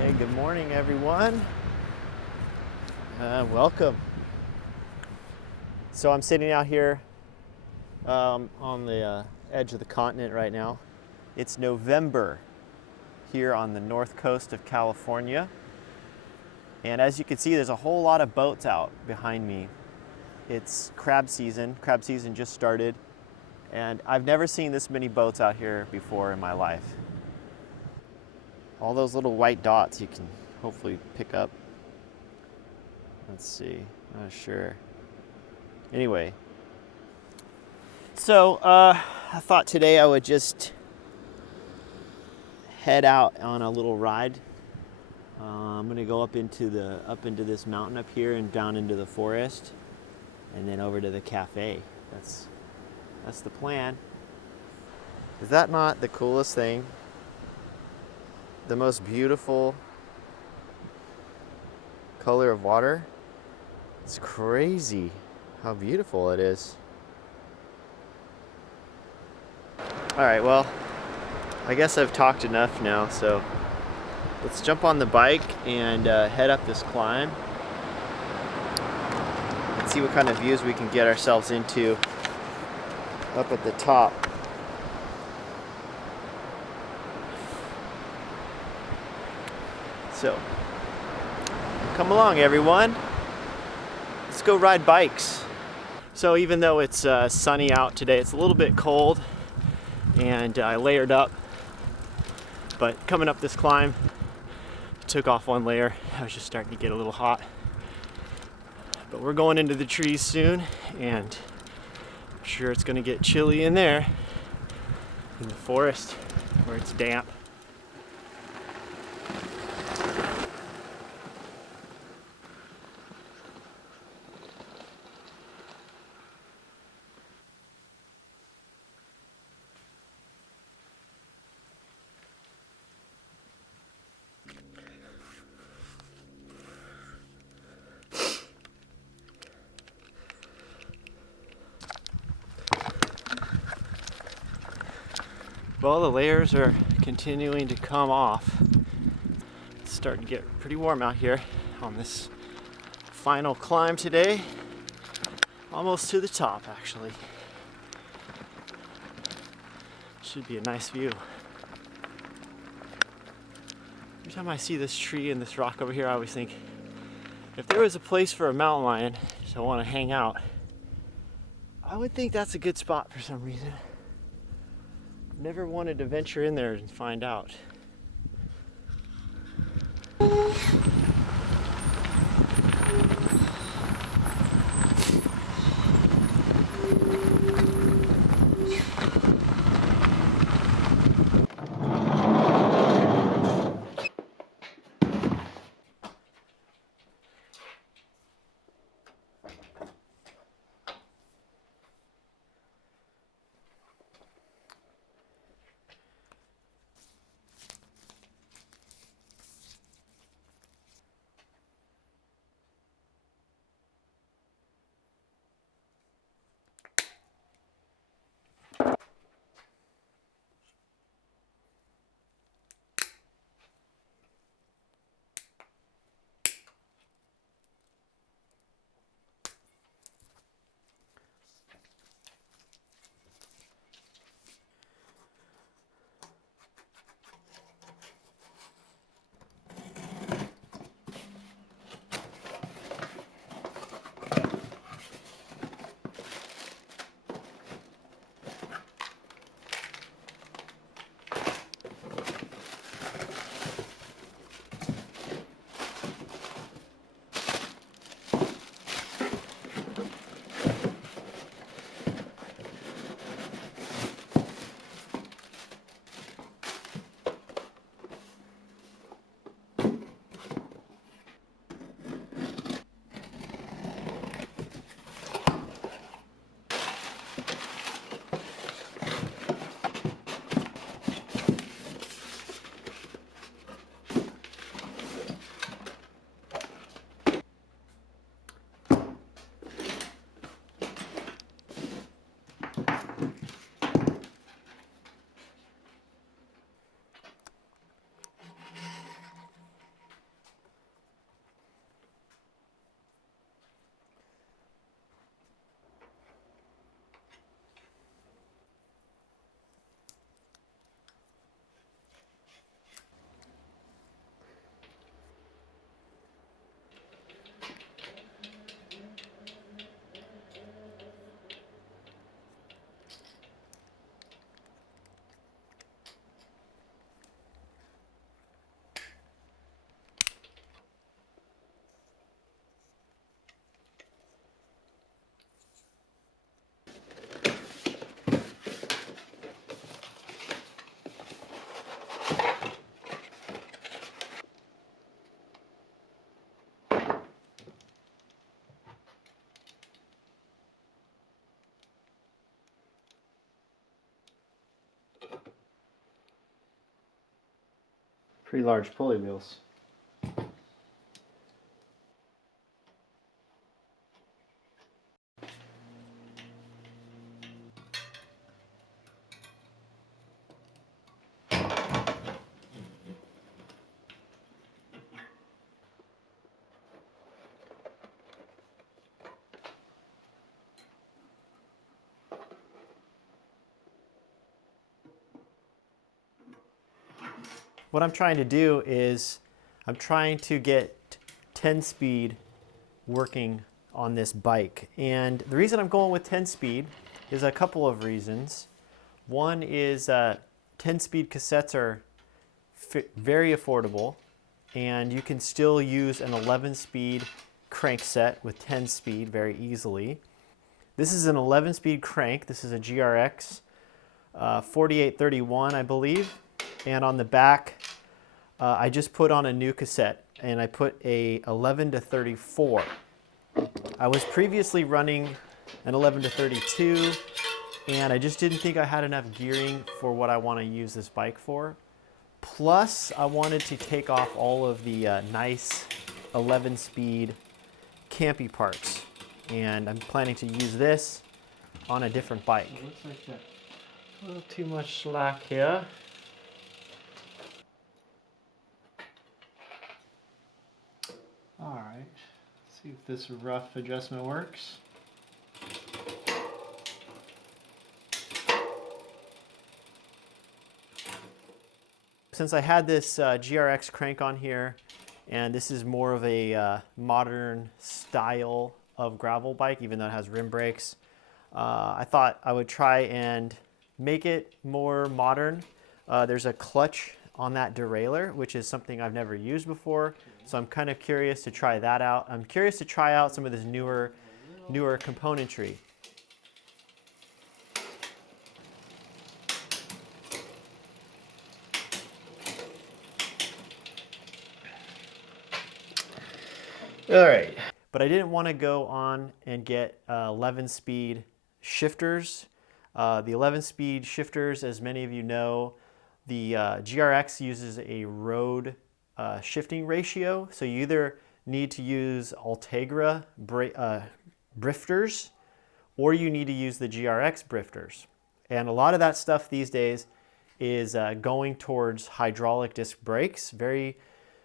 Okay, good morning everyone. Welcome. So I'm sitting out here on the edge of the continent right now. It's November here on the north coast of California. And as you can see, there's a whole lot of boats out behind me. It's crab season. Crab season just started. And I've never seen this many boats out here before in my life. All those little white dots you can hopefully pick up. Let's see, not sure. Anyway, so I thought today I would just head out on a little ride. I'm gonna go up into this mountain up here and down into the forest, and then over to the cafe. That's the plan. Is that not the coolest thing? The most beautiful color of water. It's crazy how beautiful it is. All right, well, I guess I've talked enough now, so let's jump on the bike and head up this climb and see what kind of views we can get ourselves into up at the top. So, come along everyone. Let's go ride bikes. So even though it's sunny out today, it's a little bit cold and I layered up. But coming up this climb, took off one layer. I was just starting to get a little hot. But we're going into the trees soon and I'm sure it's gonna get chilly in there in the forest where it's damp. Well, the layers are continuing to come off. It's starting to get pretty warm out here on this final climb today. Almost to the top, actually. Should be a nice view. Every time I see this tree and this rock over here, I always think, if there was a place for a mountain lion to want to hang out, I would think that's a good spot for some reason. Never wanted to venture in there and find out. Pretty large pulley wheels. What I'm trying to do is I'm trying to get 10 speed working on this bike. And the reason I'm going with 10 speed is a couple of reasons. One is 10 speed cassettes are very affordable, and you can still use an 11 speed crank set with 10 speed very easily. This is an 11 speed crank. This is a GRX 4831, I believe. And on the back, I just put on a new cassette, and I put a 11 to 34. I was previously running an 11 to 32, and I just didn't think I had enough gearing for what I want to use this bike for. Plus, I wanted to take off all of the nice 11 speed Campy parts, and I'm planning to use this on a different bike. It looks like that. A little too much slack here. All right, let's see if this rough adjustment works. Since I had this GRX crank on here, and this is more of a modern style of gravel bike, even though it has rim brakes, I thought I would try and make it more modern. There's a clutch on that derailleur, which is something I've never used before, so I'm kind of curious to try that out. I'm curious to try out some of this newer componentry. All right. But I didn't want to go on and get 11 speed shifters. The 11 speed shifters, as many of you know, the GRX uses a road shifting ratio. So you either need to use Ultegra brifters, or you need to use the GRX brifters. And a lot of that stuff these days is going towards hydraulic disc brakes. Very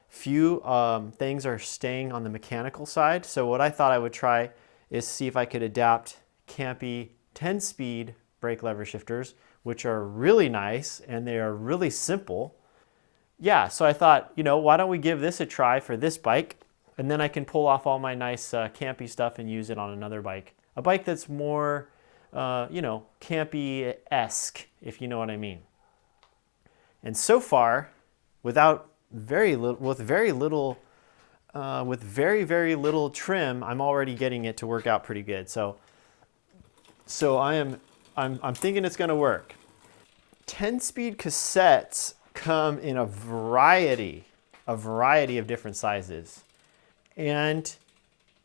few things are staying on the mechanical side. So what I thought I would try is see if I could adapt Campy 10-speed brake lever shifters, which are really nice and they are really simple. Yeah, so I thought, you know, why don't we give this a try for this bike, and then I can pull off all my nice Campy stuff and use it on another bike. A bike that's more, you know, Campy-esque, if you know what I mean. And so far, with very, very little trim, I'm already getting it to work out pretty good. So I'm thinking it's going to work. 10-speed cassettes come in a variety of different sizes, and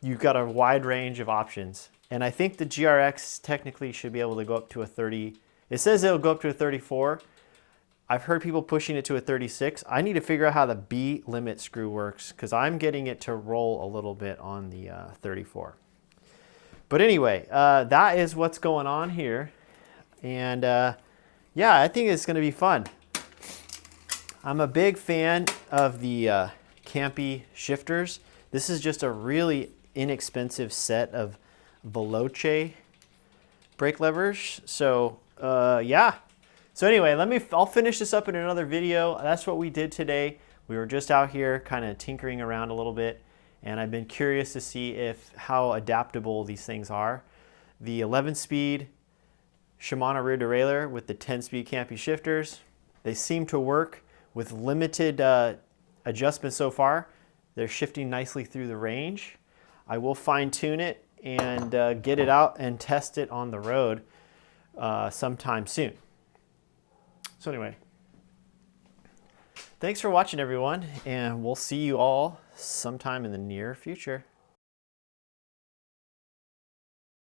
you've got a wide range of options. And I think the GRX technically should be able to go up to a 30. It says it'll go up to a 34. I've heard people pushing it to a 36. I need to figure out how the B limit screw works, because I'm getting it to roll a little bit on the 34. But anyway, that is what's going on here. And yeah, I think it's going to be fun. I'm a big fan of the Campy shifters. This is just a really inexpensive set of Veloce brake levers. So yeah. So anyway, I'll finish this up in another video. That's what we did today. We were just out here kind of tinkering around a little bit, and I've been curious to see how adaptable these things are. The 11-speed Shimano rear derailleur with the 10-speed Campy shifters, they seem to work with limited adjustments so far. They're shifting nicely through the range. I will fine-tune it and get it out and test it on the road sometime soon. So anyway, thanks for watching, everyone, and we'll see you all sometime in the near future.